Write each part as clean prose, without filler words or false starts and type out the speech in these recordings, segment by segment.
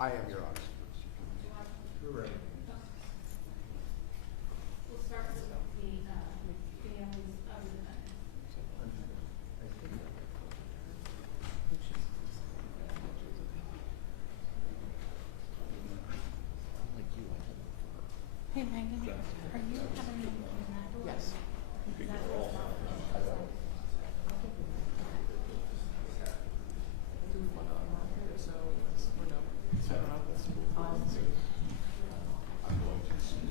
I am, Your Honor. You're ready. We'll start with the families of the defendants. Hey Megan, are you having me in that? Yes. Do we want to unlock it? So, or no? I don't know. I'm going to see.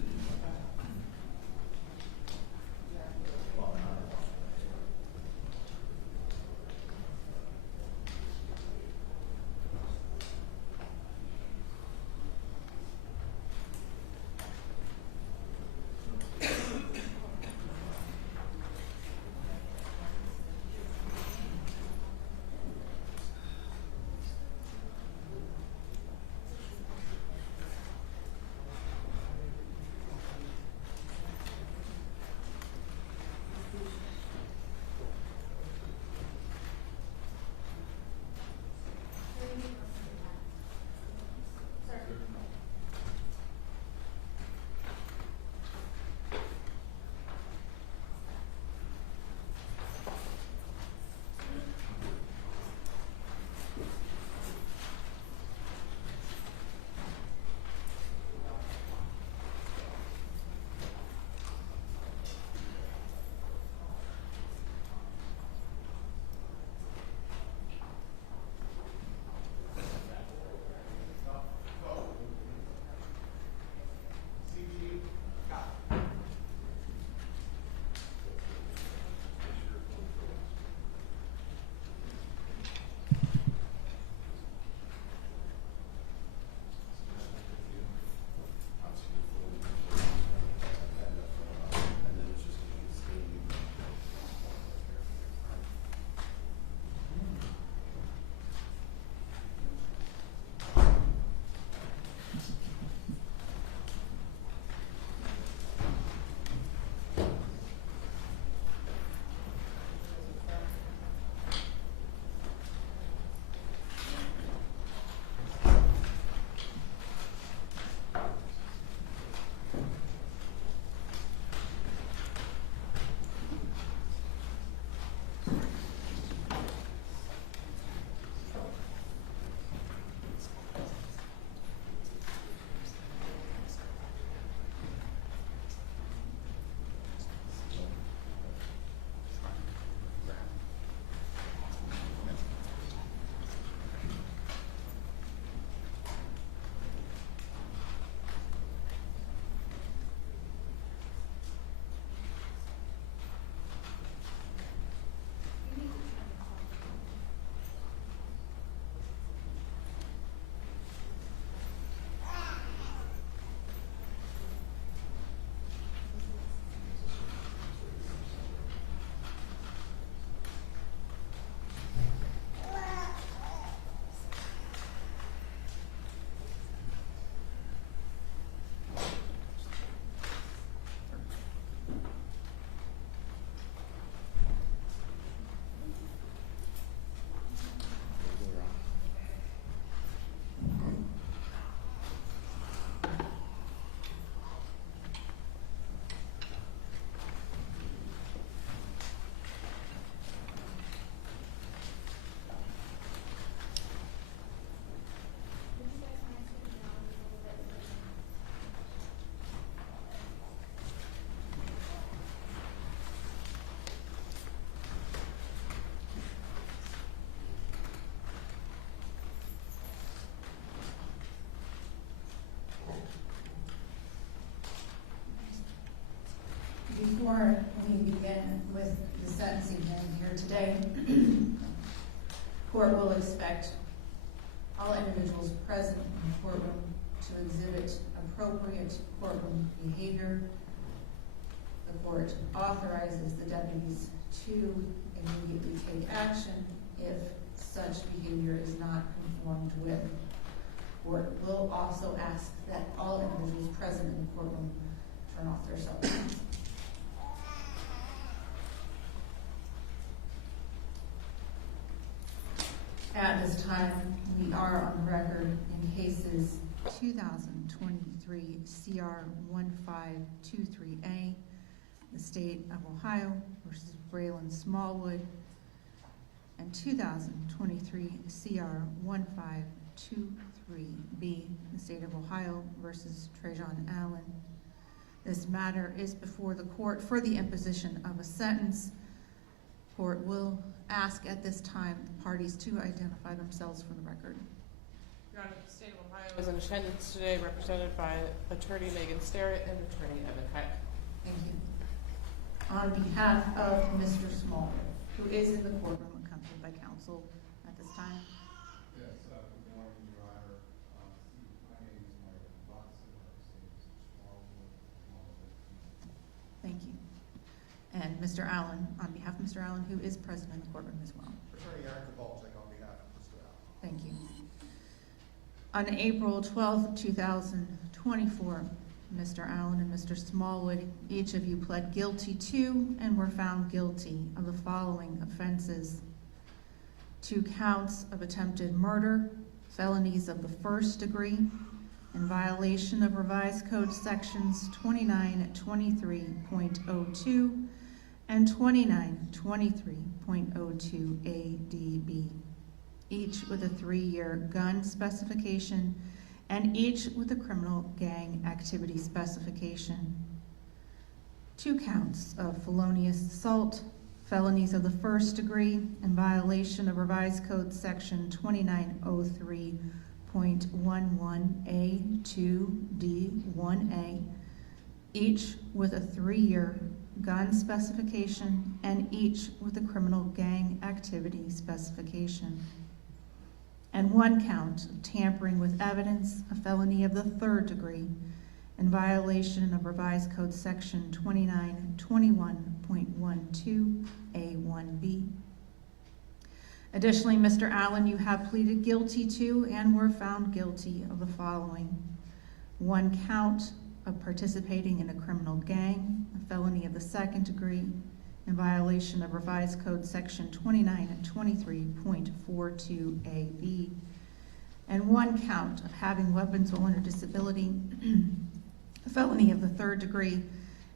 Before we begin with the sentencing hearing here today, court will expect all individuals present in the courtroom to exhibit appropriate courtroom behavior. The court authorizes the deputies to immediately take action if such behavior is not conformed with. Court will also ask that all individuals present in the courtroom turn off their cell phones. At this time, we are on the record in cases 2023 CR 1523A, the State of Ohio versus Braylon Smallwood, and 2023 CR 1523B, the State of Ohio versus Trajan Allen. This matter is before the court for the imposition of a sentence. Court will ask at this time the parties to identify themselves for the record. Your Honor, the State of Ohio is in attendance today, represented by Attorney Megan Sterrett and Attorney Evan Heck. Thank you. On behalf of Mr. Smallwood, who is in the courtroom accompanied by counsel at this time. Yes, good morning, Your Honor. My name is Michael Watson. I represent Mr. Smallwood. Thank you. And Mr. Allen, on behalf of Mr. Allen, who is present in the courtroom as well. Attorney Eric Baltic on behalf of Mr. Allen. Thank you. On April 12th, 2024, Mr. Allen and Mr. Smallwood, each of you pled guilty to and were found guilty of the following offenses: 2 counts of attempted murder, felonies of the first degree, in violation of Revised Code Sections 2923.02 and 2923.02 ADB, each with a 3-year gun specification and each with a criminal gang activity specification. 2 counts of felonious assault, felonies of the first degree, in violation of Revised Code Section 2903.11A2D1A, each with a 3-year gun specification and each with a criminal gang activity specification. And 1 count of tampering with evidence, a felony of the 3rd degree, in violation of Revised Code Section 2921.12A1B. Additionally, Mr. Allen, you have pleaded guilty to and were found guilty of the following: 1 count of participating in a criminal gang, a felony of the 2nd degree, in violation of Revised Code Section 2923.42AB, and 1 count of having weapons while under disability, a felony of the 3rd degree,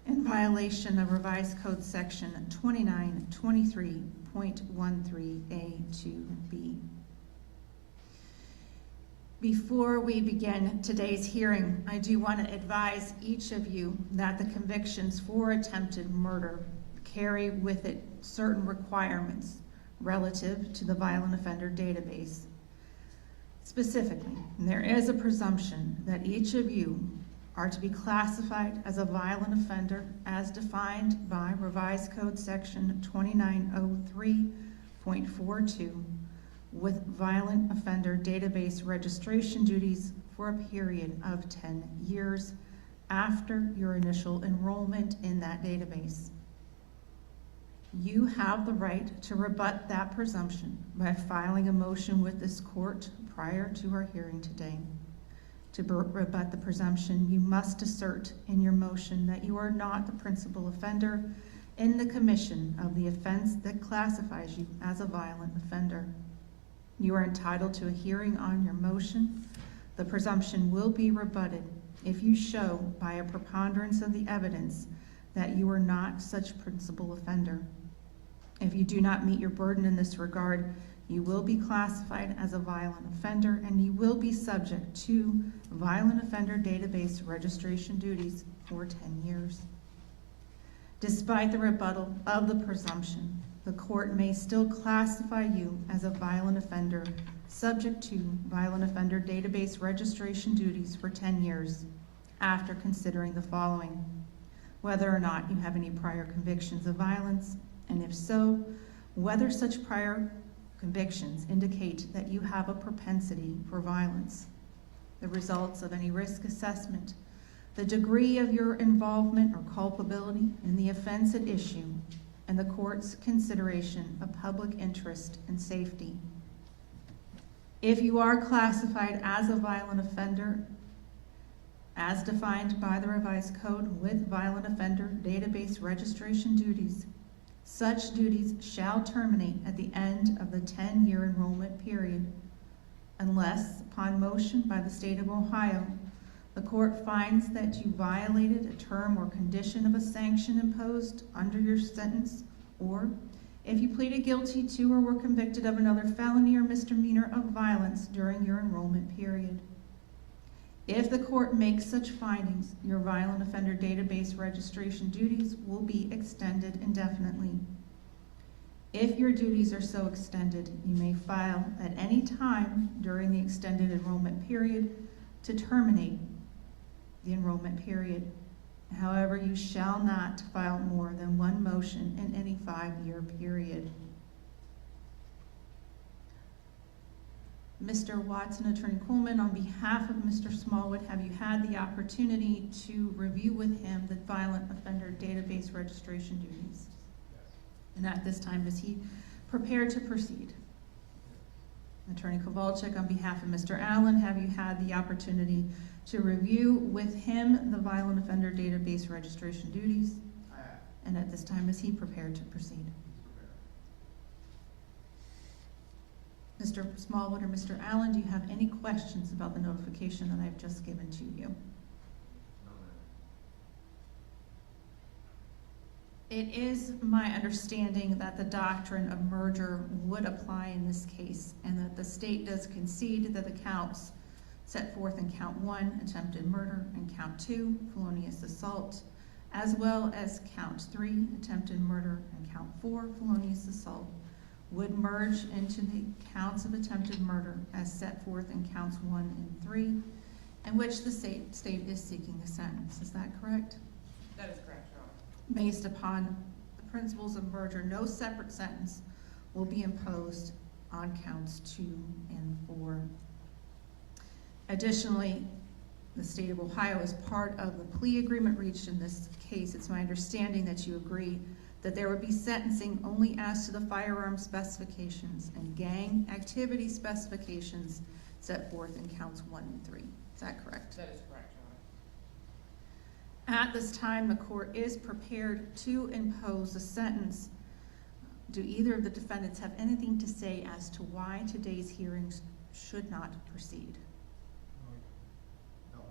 in violation of Revised Code Section 2923.13A2B. Before we begin today's hearing, I do want to advise each of you that the convictions for attempted murder carry with it certain requirements relative to the violent offender database. Specifically, there is a presumption that each of you are to be classified as a violent offender as defined by Revised Code Section 2903.42 with violent offender database registration duties for a period of 10 years after your initial enrollment in that database. You have the right to rebut that presumption by filing a motion with this court prior to our hearing today. To rebut the presumption, you must assert in your motion that you are not the principal offender in the commission of the offense that classifies you as a violent offender. You are entitled to a hearing on your motion. The presumption will be rebutted if you show by a preponderance of the evidence that you are not such principal offender. If you do not meet your burden in this regard, you will be classified as a violent offender and you will be subject to violent offender database registration duties for 10 years. Despite the rebuttal of the presumption, the court may still classify you as a violent offender subject to violent offender database registration duties for 10 years after considering the following: whether or not you have any prior convictions of violence, and if so, whether such prior convictions indicate that you have a propensity for violence, the results of any risk assessment, the degree of your involvement or culpability in the offense at issue, and the court's consideration of public interest and safety. If you are classified as a violent offender, as defined by the revised code with violent offender database registration duties, such duties shall terminate at the end of the 10-year enrollment period, unless, upon motion by the state of Ohio, the court finds that you violated a term or condition of a sanction imposed under your sentence, or if you pleaded guilty to or were convicted of another felony or misdemeanor of violence during your enrollment period. If the court makes such findings, your violent offender database registration duties will be extended indefinitely. If your duties are so extended, you may file at any time during the extended enrollment period to terminate the enrollment period. However, you shall not file more than one motion in any 5-year period. Mr. Watson, Attorney Coleman, on behalf of Mr. Smallwood, have you had the opportunity to review with him the violent offender database registration duties? And at this time, is he prepared to proceed? Attorney Kowalczyk, on behalf of Mr. Allen, have you had the opportunity to review with him the violent offender database registration duties? I have. And at this time, is he prepared to proceed? Mr. Smallwood or Mr. Allen, do you have any questions about the notification that I've just given to you? No, ma'am. It is my understanding that the doctrine of merger would apply in this case, and that the state does concede that the counts set forth in count 1, attempted murder, and count 2, felonious assault, as well as count 3, attempted murder, and count 4, felonious assault, would merge into the counts of attempted murder as set forth in counts 1 and 3, in which the state is seeking a sentence. Is that correct? That is correct, Your Honor. Based upon the principles of merger, no separate sentence will be imposed on counts 2 and 4. Additionally, the state of Ohio is part of the plea agreement reached in this case. It's my understanding that you agree that there would be sentencing only as to the firearm specifications and gang activity specifications set forth in counts 1 and 3. Is that correct? That is correct, Your Honor. At this time, the court is prepared to impose a sentence. Do either of the defendants have anything to say as to why today's hearings should not proceed? No.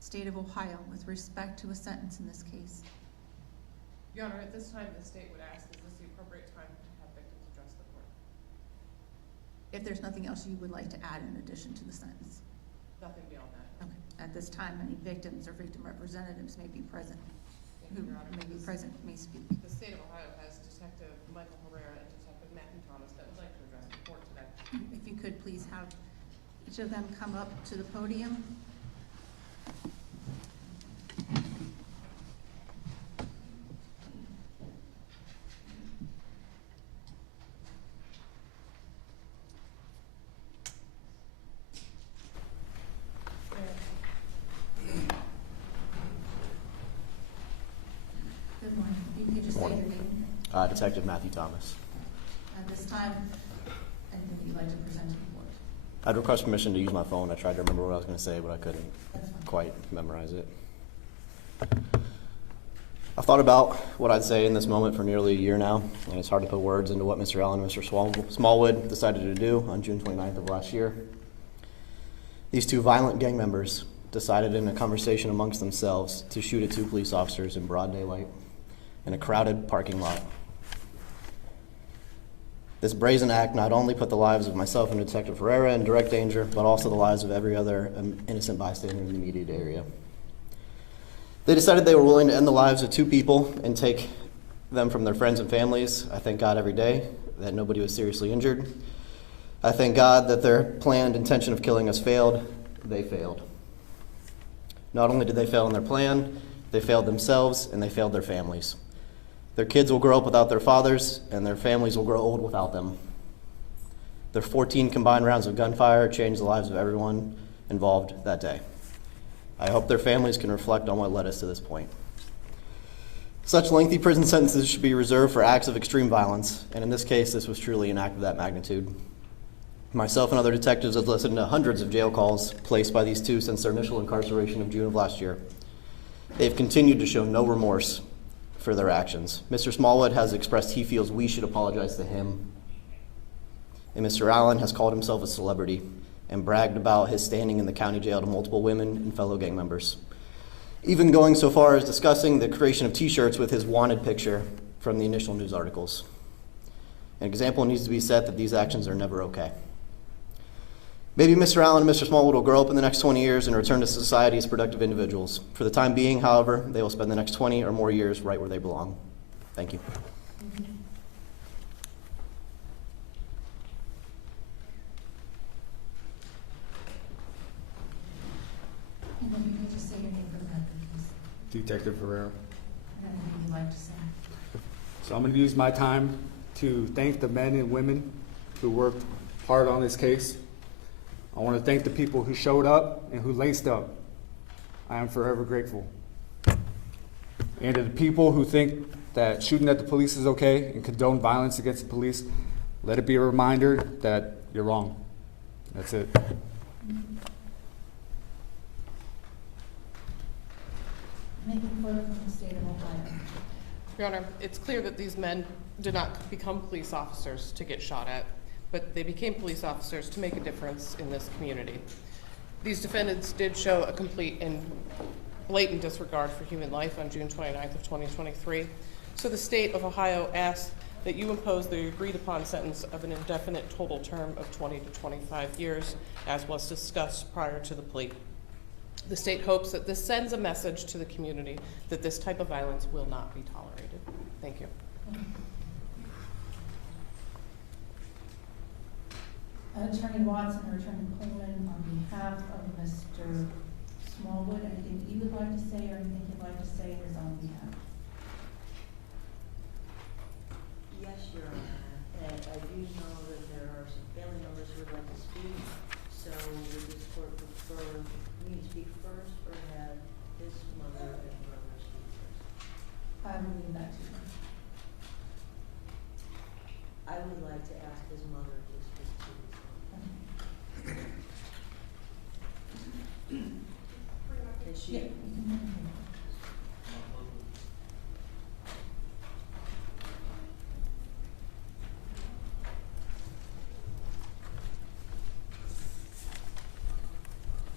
State of Ohio, with respect to a sentence in this case. Your Honor, at this time, the state would ask, is this the appropriate time to have victims address the court? If there's nothing else you would like to add in addition to the sentence. Nothing beyond that. Okay. At this time, any victims or victim representatives may be present. Thank Who you, Your Honor. may be present may speak. The state of Ohio has Detective Michael Herrera and Detective Matthew Thomas that would like to address the court today. If you could please have each of them come up to the podium. Good morning. You can just say your name Detective Matthew Thomas. at this time, anything that you'd like to present to the board. I'd request permission to use my phone. I tried to remember what I was going to say, but I couldn't That's fine. quite memorize it. I've thought about what I'd say in this moment for nearly a year now, and it's hard to put words into what Mr. Allen and Mr. Smallwood decided to do on June 29th of last year. These two violent gang members decided in a conversation amongst themselves to shoot at two police officers in broad daylight in a crowded parking lot. This brazen act not only put the lives of myself and Detective Herrera in direct danger, but also the lives of every other innocent bystander in the immediate area. They decided they were willing to end the lives of two people and take them from their friends and families. I thank God every day that nobody was seriously injured. I thank God that their planned intention of killing us failed. They failed. Not only did they fail in their plan, They failed themselves, and they failed their families. Their kids will grow up without their fathers, and their families will grow old without them. Their 14 combined rounds of gunfire changed the lives of everyone involved that day. I hope their families can reflect on what led us to this point. Such lengthy prison sentences should be reserved for acts of extreme violence, and in this case, this was truly an act of that magnitude. Myself and other detectives have listened to hundreds of jail calls placed by these two since their initial incarceration of June of last year. They've continued to show no remorse for their actions. Mr. Smallwood has expressed he feels we should apologize to him, and Mr. Allen has called himself a celebrity and bragged about his standing in the county jail to multiple women and fellow gang members, even going so far as discussing the creation of t-shirts with his wanted picture from the initial news articles. An example needs to be set that these actions are never okay. Maybe Mr. Allen and Mr. Smallwood will grow up in the next 20 years and return to society as productive individuals. For the time being, however, they will spend the next 20 or more years right where they belong. Thank you. And then you could just say your name for the record, please. Detective Herrera. And anything you'd like to say. So I'm going to use my time to thank the men and women who worked hard on this case. I want to thank the people who showed up and who laced up. I am forever grateful. And to the people who think that shooting at the police is okay and condone violence against the police, let it be a reminder that you're wrong. That's it. Anything further from the state of Ohio? Your Honor, it's clear that these men did not become police officers to get shot at, but they became police officers to make a difference in this community. These defendants did show a complete and blatant disregard for human life on June 29th of 2023. So the state of Ohio asks that you impose the agreed upon sentence of an indefinite total term of 20 to 25 years, as was discussed prior to the plea. The state hopes that this sends a message to the community that this type of violence will not be tolerated. Thank you. Attorney Watson or Attorney Coleman, on behalf of Mr. Smallwood, anything you would like to say or anything you'd like to say in his own behalf? Yes, Your Honor, and I do know that there are some family members who would like to speak, so would this court prefer me to speak first or have his mother and brother speak first? I will leave that to you. I would like to ask his mother to speak to this. Is she? Yeah, you can have it.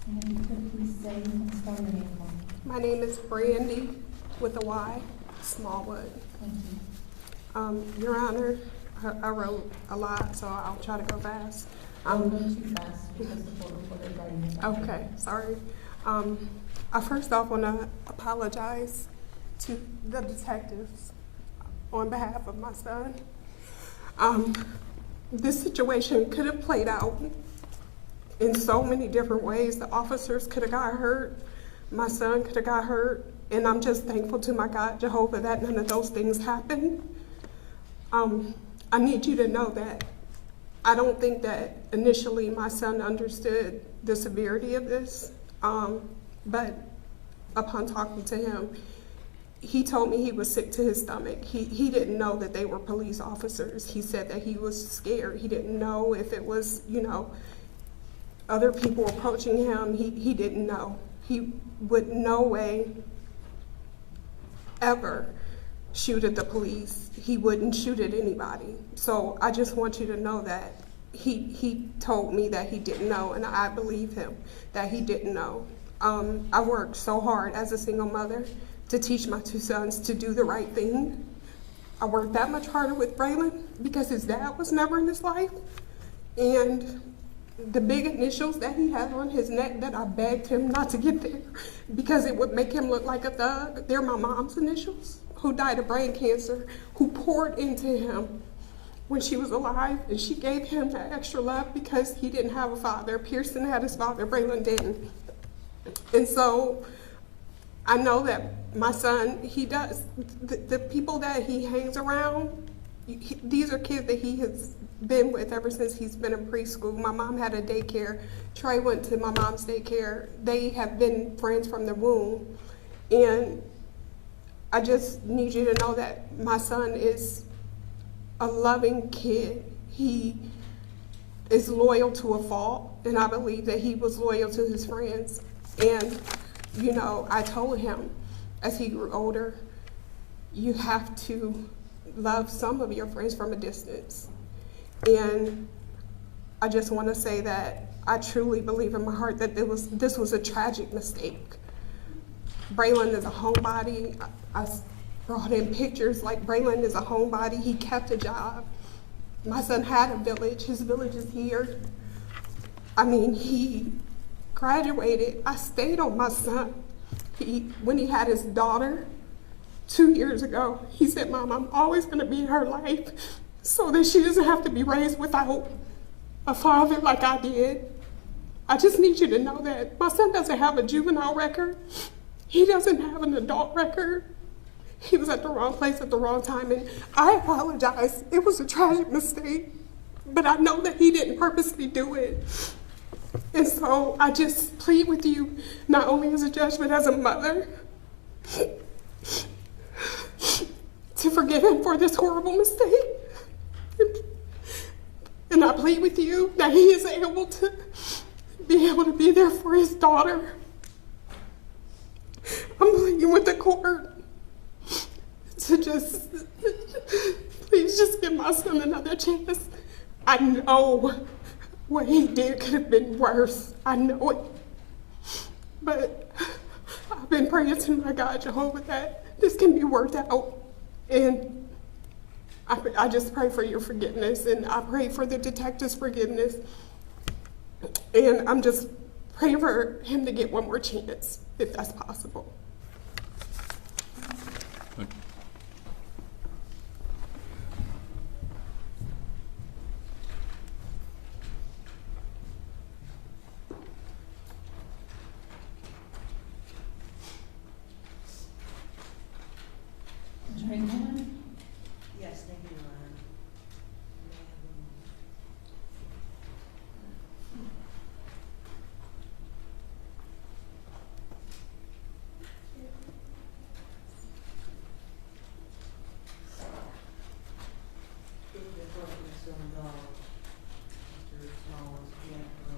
And if you could please say and spell your name for me. My name is Brandy with a Y, Smallwood. Thank you. Your Honor, I wrote a lot, so I'll try to go fast. Don't go too fast because the court reporter is writing this down. Okay, sorry. I first off want to apologize to the detectives on behalf of my son. This situation could have played out in so many different ways. The officers could have got hurt. My son could have got hurt. And I'm just thankful to my God, Jehovah, that none of those things happened. I need you to know that I don't think that initially my son understood the severity of this, but upon talking to him, he told me he was sick to his stomach. He didn't know that they were police officers. He said that he was scared. He didn't know if it was, other people approaching him. He didn't know. He would no way ever shoot at the police. He wouldn't shoot at anybody. So I just want you to know that he told me that he didn't know, and I believe him that he didn't know. I worked so hard as a single mother to teach my two sons to do the right thing. I worked that much harder with Braylon because his dad was never in his life. And the big initials that he has on his neck that I begged him not to get there because it would make him look like a thug, they're my mom's initials, who died of brain cancer, who poured into him when she was alive, and she gave him that extra love because he didn't have a father. Pearson had his father, Braylon didn't. And so I know that my son, he does. The people that he hangs around, these are kids that he has been with ever since he's been in preschool. My mom had a daycare. Trey went to my mom's daycare. They have been friends from the womb. And I just need you to know that my son is a loving kid. He is loyal to a fault, and I believe that he was loyal to his friends. And, you know, I told him as he grew older, you have to love some of your friends from a distance. And I just want to say that I truly believe in my heart that this was a tragic mistake. Braylon is a homebody. I brought in pictures like Braylon is a homebody. He kept a job. My son had a village. His village is here. I mean, he graduated. I stayed on my son. When he had his daughter 2 years ago, he said, "Mom, I'm always going to be in her life so that she doesn't have to be raised without a father like I did." I just need you to know that my son doesn't have a juvenile record. He doesn't have an adult record. He was at the wrong place at the wrong time, and I apologize. It was a tragic mistake, but I know that he didn't purposely do it. And so I just plead with you, not only as a judge, but as a mother, to forgive him for this horrible mistake. And I plead with you that he is able to be there for his daughter. I'm pleading with the court to please just give my son another chance. I know what he did could have been worse. I know it. But I've been praying to my God, Jehovah, that this can be worked out. And I just pray for your forgiveness, and I pray for the detective's forgiveness. And I'm just praying for him to get one more chance, if that's possible. Attorney Coleman? Yes, thank you, Your Honor. If the court would so indulge, Mr. Smallwood's piano.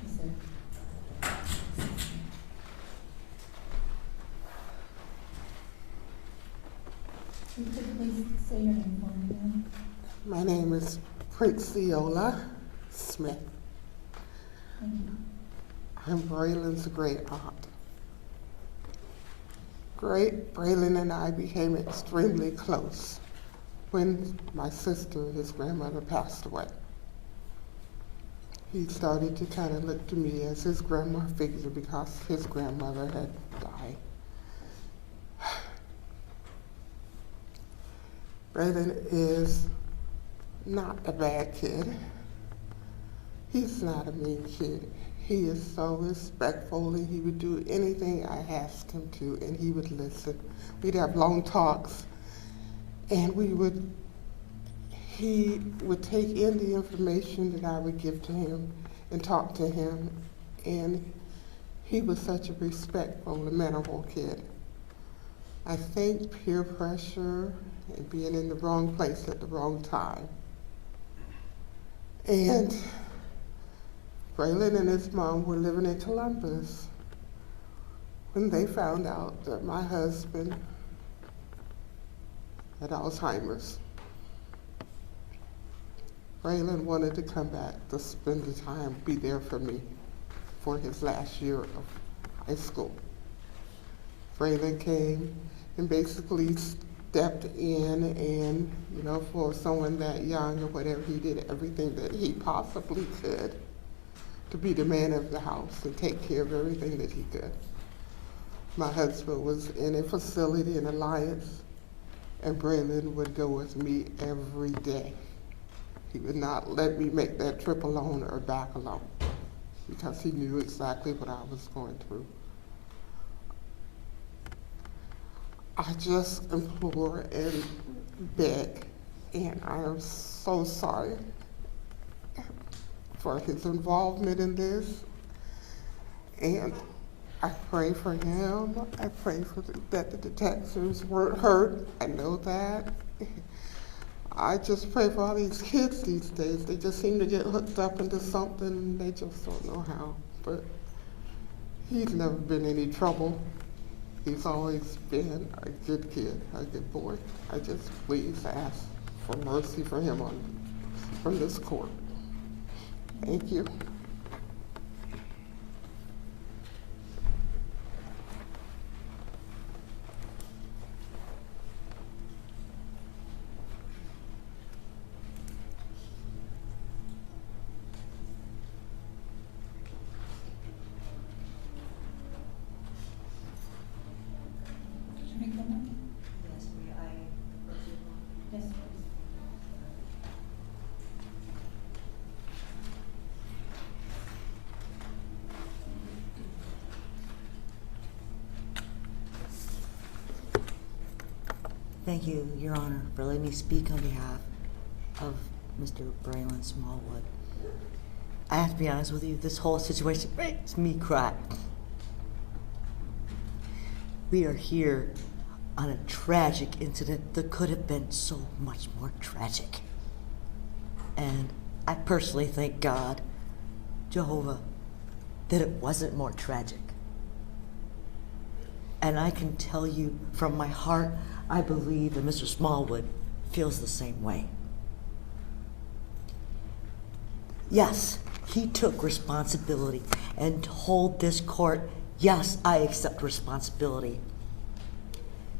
She said. You could please say your name for me, ma'am? My name is Princiola Smith. Thank you. I'm Braylon's great aunt. Braylon and I became extremely close when my sister, his grandmother, passed away. He started to kind of look to me as his grandma figure because his grandmother had died. Braylon is not a bad kid. He's not a mean kid. He is so respectful, and he would do anything I asked him to, and he would listen. We'd have long talks, and he would take in the information that I would give to him and talk to him, and he was such a respectful, amenable kid. I think peer pressure and being in the wrong place at the wrong time. And Braylon and his mom were living in Columbus when they found out that my husband had Alzheimer's. Braylon wanted to come back to spend the time, be there for me for his last year of high school. Braylon came and basically stepped in, and for someone that young or whatever, he did everything that he possibly could to be the man of the house and take care of everything that he could. My husband was in a facility in Alliance, and Braylon would go with me every day. He would not let me make that trip alone or back alone because he knew exactly what I was going through. I just implore and beg, and I am so sorry for his involvement in this. And I pray for him. I pray that the detectives weren't hurt. I know that. I just pray for all these kids these days. They just seem to get hooked up into something and they just don't know how. But he's never been any trouble. He's always been a good kid, a good boy. I just please ask for mercy for him from this court. Thank you. Did you make the one? Yes, may I proceed on? Yes, please. Thank you, Your Honor, for letting me speak on behalf of Mr. Braylon Smallwood. I have to be honest with you, this whole situation makes me cry. We are here on a tragic incident that could have been so much more tragic. And I personally thank God, Jehovah, that it wasn't more tragic. And I can tell you from my heart, I believe that Mr. Smallwood feels the same way. Yes, he took responsibility and told this court, yes, I accept responsibility.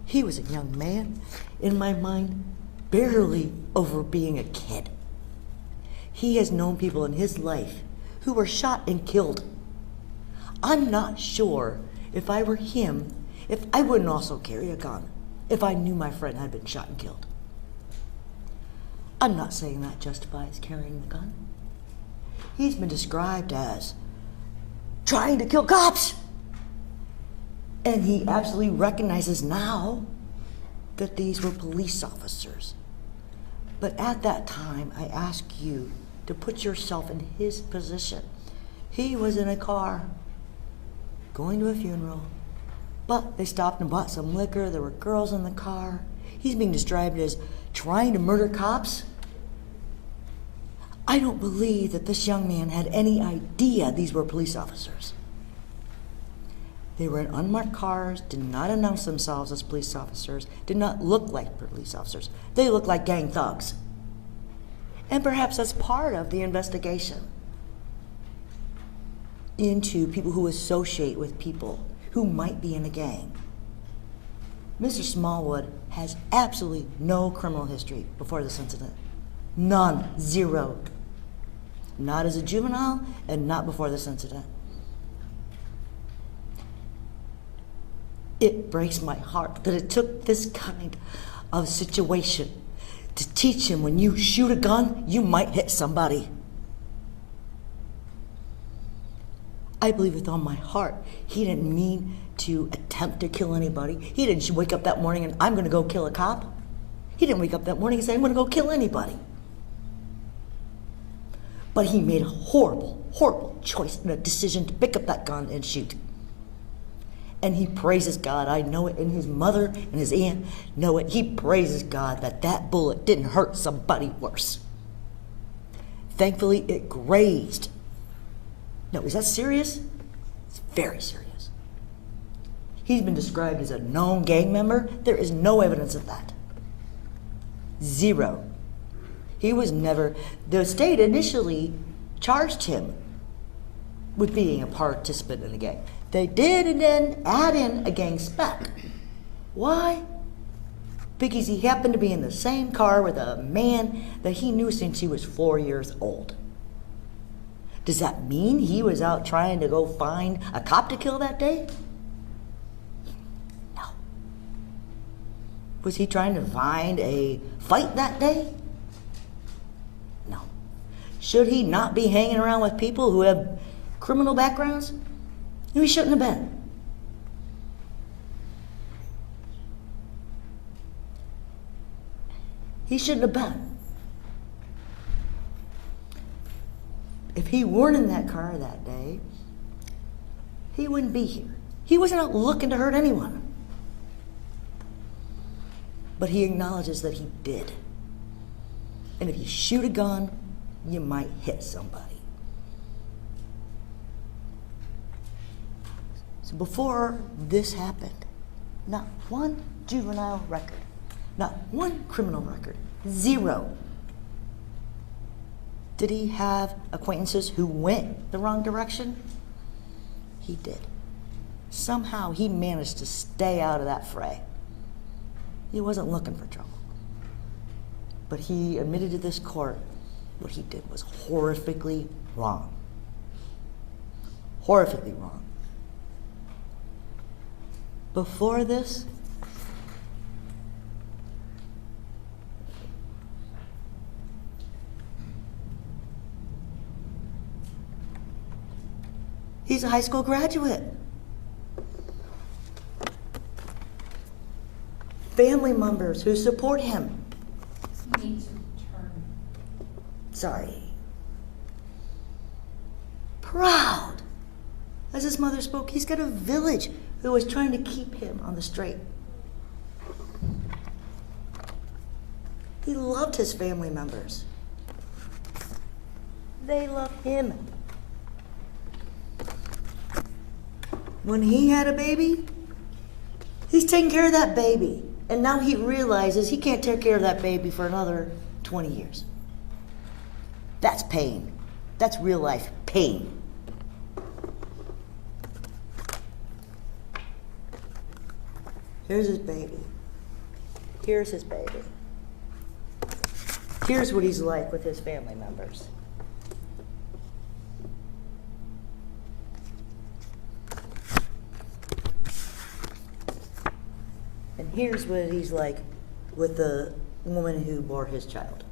He was a young man, in my mind, barely over being a kid. He has known people in his life who were shot and killed. I'm not sure if I were him, if I wouldn't also carry a gun if I knew my friend had been shot and killed. I'm not saying that justifies carrying the gun. He's been described as trying to kill cops. And he absolutely recognizes now that these were police officers. But at that time, I ask you to put yourself in his position. He was in a car going to a funeral, but they stopped and bought some liquor. There were girls in the car. He's being described as trying to murder cops. I don't believe that this young man had any idea these were police officers. They were in unmarked cars, did not announce themselves as police officers, did not look like police officers. They looked like gang thugs. And perhaps that's part of the investigation into people who associate with people who might be in a gang. Mr. Smallwood has absolutely no criminal history before this incident. None. Zero. Not as a juvenile and not before this incident. It breaks my heart that it took this kind of situation to teach him when you shoot a gun, you might hit somebody. I believe with all my heart, he didn't mean to attempt to kill anybody. He didn't wake up that morning and I'm going to go kill a cop. He didn't wake up that morning and say, I'm going to go kill anybody. But he made a horrible, horrible choice and a decision to pick up that gun and shoot. And he praises God. I know it, and his mother and his aunt know it. He praises God that that bullet didn't hurt somebody worse. Thankfully, it grazed. No, is that serious? It's very serious. He's been described as a known gang member. There is no evidence of that. Zero. He was never, the state initially charged him with being a participant in a gang. They did and then add in a gang spec. Why? Because he happened to be in the same car with a man that he knew since he was 4 years old. Does that mean he was out trying to go find a cop to kill that day? No. Was he trying to find a fight that day? No. Should he not be hanging around with people who have criminal backgrounds? No, he shouldn't have been. He shouldn't have been. If he weren't in that car that day, he wouldn't be here. He wasn't out looking to hurt anyone. But he acknowledges that he did. And if you shoot a gun, you might hit somebody. So before this happened, not one juvenile record, not one criminal record, 0. Did he have acquaintances who went the wrong direction? He did. Somehow he managed to stay out of that fray. He wasn't looking for trouble. But he admitted to this court what he did was horrifically wrong. Horrifically wrong. Before this, he's a high school graduate. Family members who support him. You need to turn. Sorry. Proud. As his mother spoke, he's got a village who was trying to keep him on the straight. He loved his family members. They love him. When he had a baby, he's taking care of that baby. And now he realizes he can't take care of that baby for another 20 years. That's pain. That's real life pain. Here's his baby. Here's his baby. Here's what he's like with his family members. And here's what he's like with the woman who bore his child.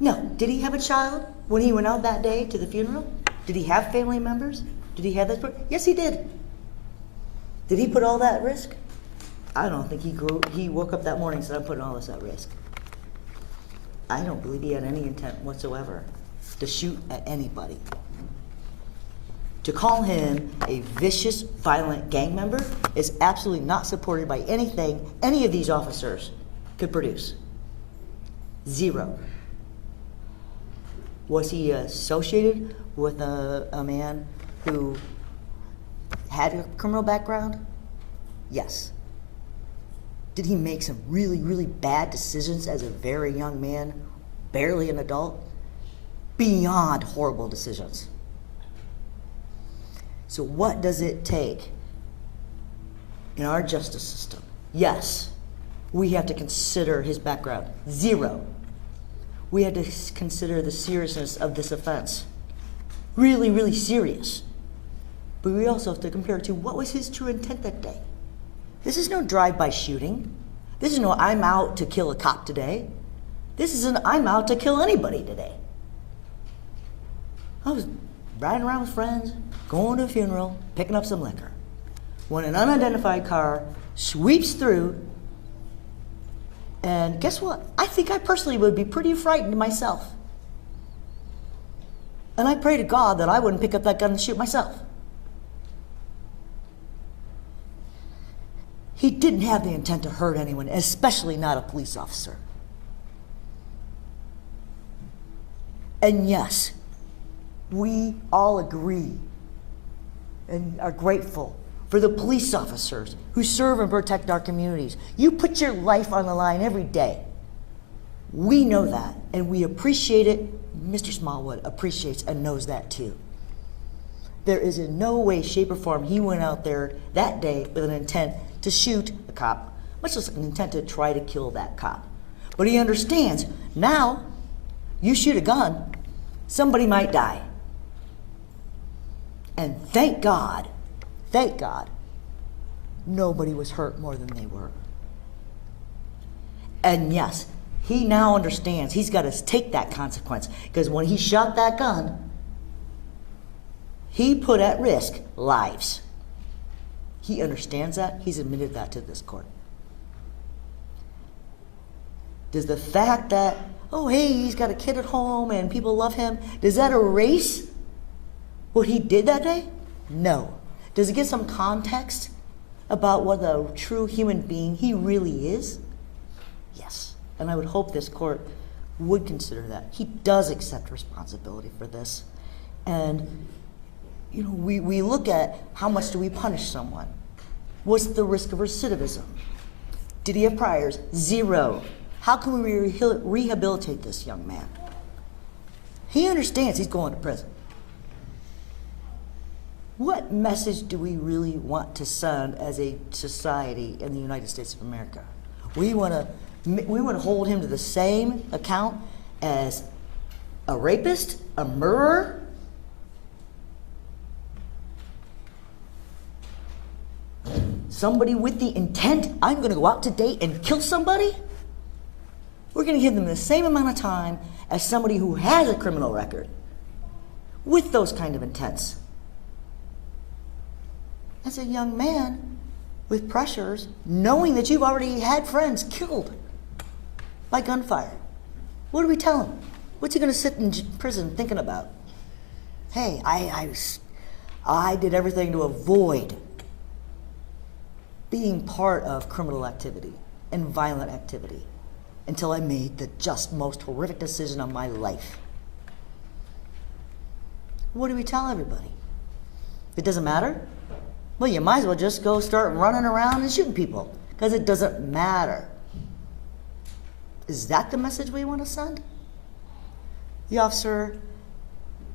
No, did he have a child when he went out that day to the funeral? Did he have family members? Did he have that? Yes, he did. Did he put all that at risk? I don't think he woke up that morning and said, I'm putting all this at risk. I don't believe he had any intent whatsoever to shoot at anybody. To call him a vicious, violent gang member is absolutely not supported by anything any of these officers could produce. 0. Was he associated with a man who had a criminal background? Yes. Did he make some really, really bad decisions as a very young man, barely an adult? Beyond horrible decisions. So what does it take in our justice system? Yes, we have to consider his background. 0. We have to consider the seriousness of this offense. Really, really serious. But we also have to compare it to what was his true intent that day. This is no drive-by shooting. This is no I'm out to kill a cop today. This is an I'm out to kill anybody today. I was riding around with friends, going to a funeral, picking up some liquor, when an unidentified car sweeps through, and guess what? I think I personally would be pretty frightened myself. And I pray to God that I wouldn't pick up that gun and shoot myself. He didn't have the intent to hurt anyone, especially not a police officer. And yes, we all agree and are grateful for the police officers who serve and protect our communities. You put your life on the line every day. We know that, and we appreciate it. Mr. Smallwood appreciates and knows that too. There is in no way, shape, or form he went out there that day with an intent to shoot a cop, much less an intent to try to kill that cop. But he understands, now, you shoot a gun, somebody might die. And thank God, nobody was hurt more than they were. And yes, He now understands he's got to take that consequence, because when he shot that gun, he put at risk lives. He understands that. He's admitted that to this court. Does the fact that, oh, hey, he's got a kid at home and people love him, does that erase what he did that day? No. Does it give some context about what a true human being he really is? Yes. And I would hope this court would consider that. He does accept responsibility for this. And, you know, we look at how much do we punish someone? What's the risk of recidivism? Did he have priors? 0. How can we rehabilitate this young man? He understands he's going to prison. What message do we really want to send as a society in the United States of America? We want to hold him to the same account as a rapist, a murderer? Somebody with the intent, I'm going to go out today and kill somebody? We're going to give them the same amount of time as somebody who has a criminal record with those kind of intents. As a young man with pressures, knowing that you've already had friends killed by gunfire, what do we tell him? What's he going to sit in prison thinking about? Hey, I did everything to avoid being part of criminal activity and violent activity until I made the just most horrific decision of my life. What do we tell everybody? It doesn't matter? Well, you might as well just go start running around and shooting people, because it doesn't matter. Is that the message we want to send? The officer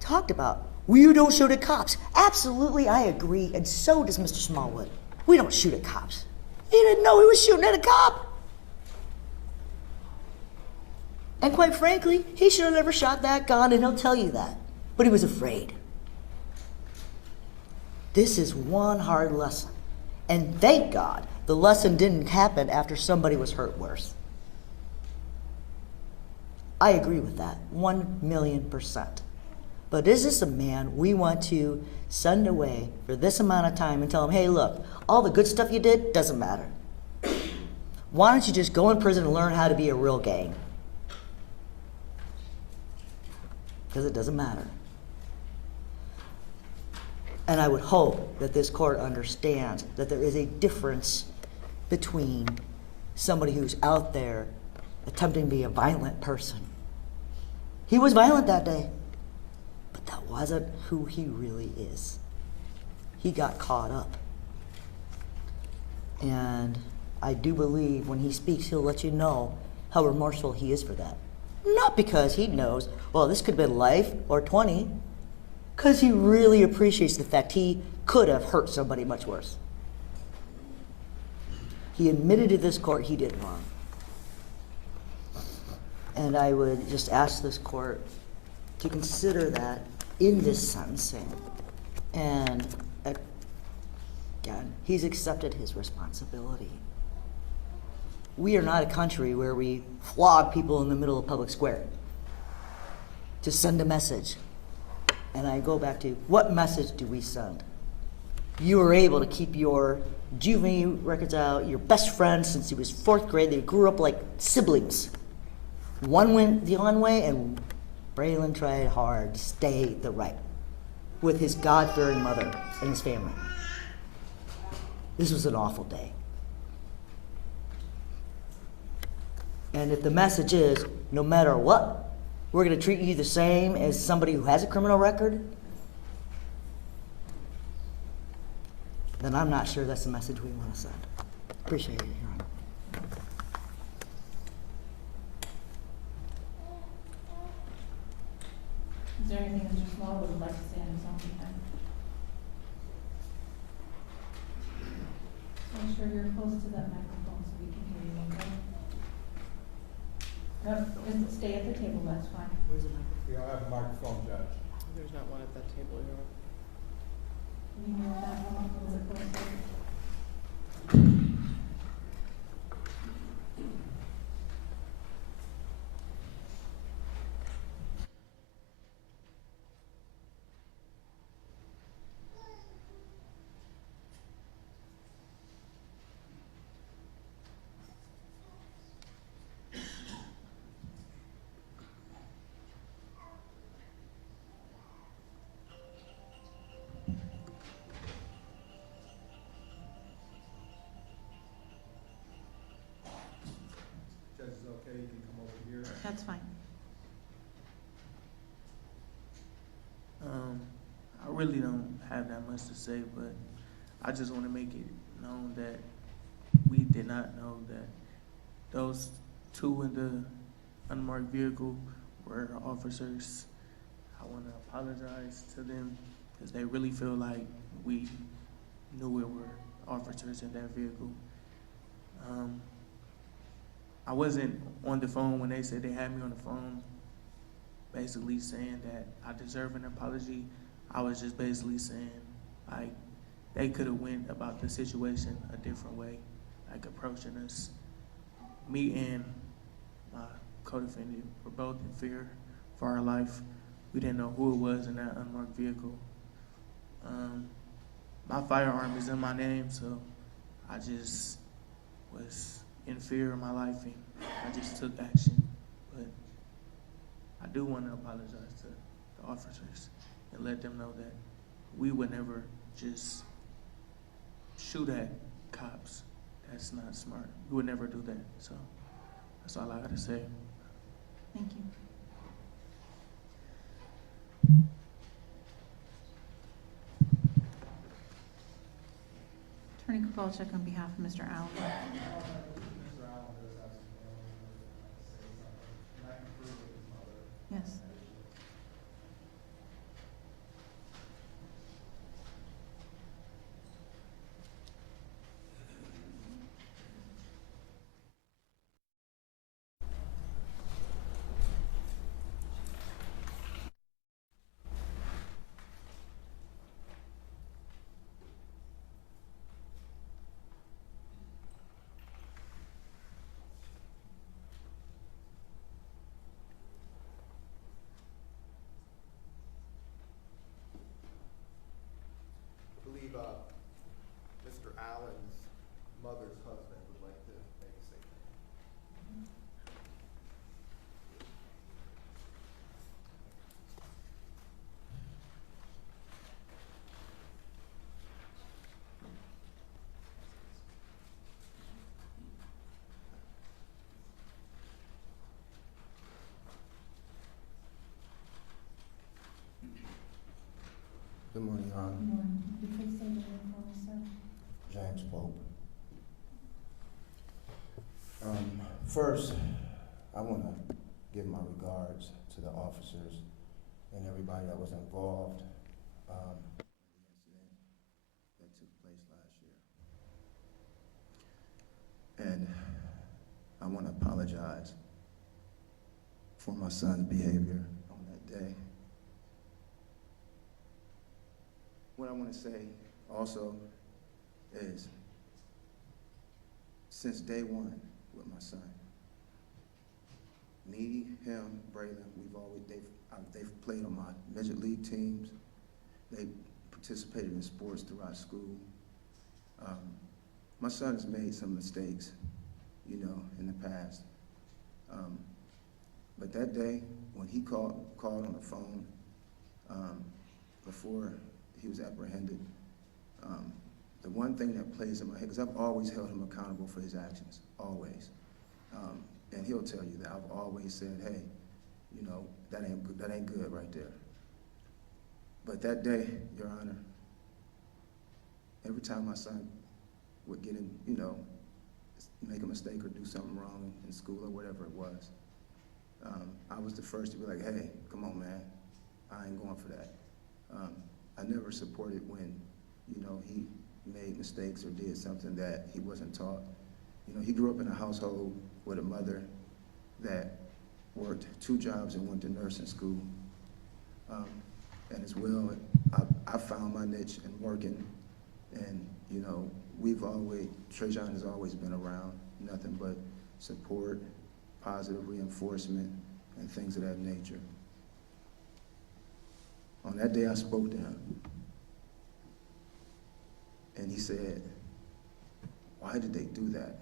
talked about, well, you don't shoot at cops. Absolutely, I agree, and so does Mr. Smallwood. We don't shoot at cops. He didn't know he was shooting at a cop. And quite frankly, he should have never shot that gun, and he'll tell you that. But he was afraid. This is one hard lesson. And thank God the lesson didn't happen after somebody was hurt worse. I agree with that, 1,000,000%. But is this a man we want to send away for this amount of time and tell him, hey, look, all the good stuff you did doesn't matter. Why don't you just go in prison and learn how to be a real gang? Because it doesn't matter. And I would hope that this court understands that there is a difference between somebody who's out there attempting to be a violent person. He was violent that day, but that wasn't who he really is. He got caught up. And I do believe when he speaks, he'll let you know how remorseful he is for that. Not because he knows, well, this could have been life or 20, because he really appreciates the fact he could have hurt somebody much worse. He admitted to this court he did wrong. And I would just ask this court to consider that in this sentencing. And again, he's accepted his responsibility. We are not a country where we flog people in the middle of public square to send a message. And I go back to, what message do we send? You were able to keep your juvenile records out, your best friend since he was 4th grade. They grew up like siblings. One went the one way, and Braylon tried hard to stay the right with his God-fearing mother and his family. This was an awful day. And if the message is, no matter what, we're going to treat you the same as somebody who has a criminal record, then I'm not sure that's the message we want to send. Appreciate it, Your Honor. Is there anything Mr. Smallwood would like to say on his own behalf? Make sure you're close to that microphone so we can hear you, okay? No, just stay at the table, that's fine. Where's the microphone? We don't have a microphone, Judge. There's not one at that table, Your Honor. Can you move that one up a little bit closer? okay, you can come over here. That's fine. I really don't have that much to say, but I just want to make it known that we did not know that those two in the unmarked vehicle were officers. I want to apologize to them because they really feel like we knew it were officers in that vehicle. I wasn't on the phone when they said they had me on the phone, basically saying that I deserve an apology. I was just basically saying, like, they could have went about the situation a different way, like approaching us. Me and my co-defendant were both in fear for our life. We didn't know who it was in that unmarked vehicle. My firearm is in my name, so I just was in fear of my life and I just took action. But I do want to apologize to the officers and let them know that we would never just shoot at cops. That's not smart. We would never do that. So that's all I gotta say. Thank you. Attorney Kowalczyk on behalf of Mr. Allen. Mr. Allen does have some family members that like to say something, and I can prove with his mother. Yes. I believe Mr. Allen's mother's husband would like to make a statement. Good morning, Your Honor. Good morning. Could you please say the name for me, sir? James Pope. First, I want to give my regards to the officers and everybody that was involved in the incident that took place last year. And I want to apologize for my son's behavior on that day. What I want to say also is, since day one with my son, me, him, Braylon, they've played on my midget league teams. They participated in sports throughout school. My son has made some mistakes, you know, in the past. But that day, when he called on the phone before he was apprehended, the one thing that plays in my head, because I've always held him accountable for his actions, always. And he'll tell you that I've always said, hey, you know, that ain't good right there. But that day, Your Honor, every time my son would get in, you know, make a mistake or do something wrong in school or whatever it was, I was the first to be like, hey, come on, man, I ain't going for that. I never supported when, you know, he made mistakes or did something that he wasn't taught. You know, he grew up in a household with a mother that worked 2 jobs and went to nursing school. And as well, I found my niche in working, and, you know, Trajan has always been around, nothing but support, positive reinforcement, and things of that nature. On that day, I spoke to him, and he said, why did they do that?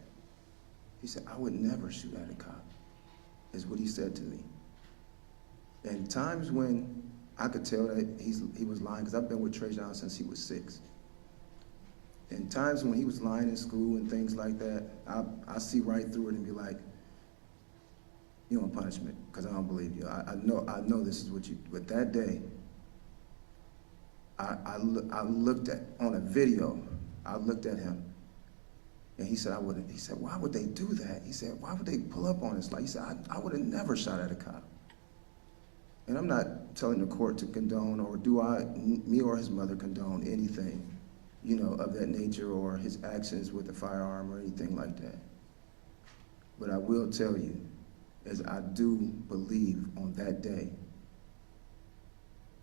He said, I would never shoot at a cop, is what he said to me. And times when I could tell that he was lying, because I've been with Trajan since he was 6. And times when he was lying in school and things like that, I see right through it and be like, you want punishment, because I don't believe you. I know this is what you, but that day, I looked at, on a video, I looked at him, and he said, he said, why would they do that? He said, why would they pull up on us? Like, he said, I would have never shot at a cop. And I'm not telling the court to condone, or do me or his mother condone anything, you know, of that nature, or his actions with a firearm or anything like that. But I will tell you, as I do believe on that day,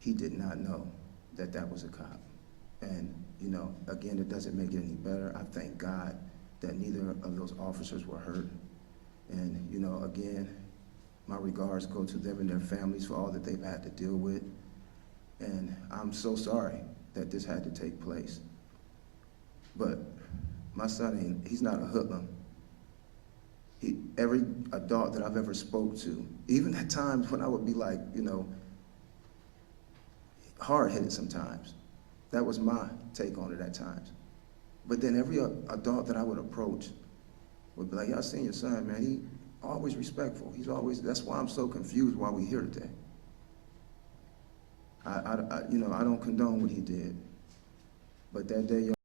he did not know that that was a cop. And, you know, again, it doesn't make it any better. I thank God that neither of those officers were hurt. And, you know, again, my regards go to them and their families for all that they've had to deal with. And I'm so sorry that this had to take place. But my son, he's not a hoodlum. Every adult that I've ever spoke to, even at times when I would be like, you know, hard-headed sometimes, that was my take on it at times. But then every adult that I would approach would be like, y'all seen your son, man, he always respectful. He's always, that's why I'm so confused why we're here today. You know, I don't condone what he did. But that day,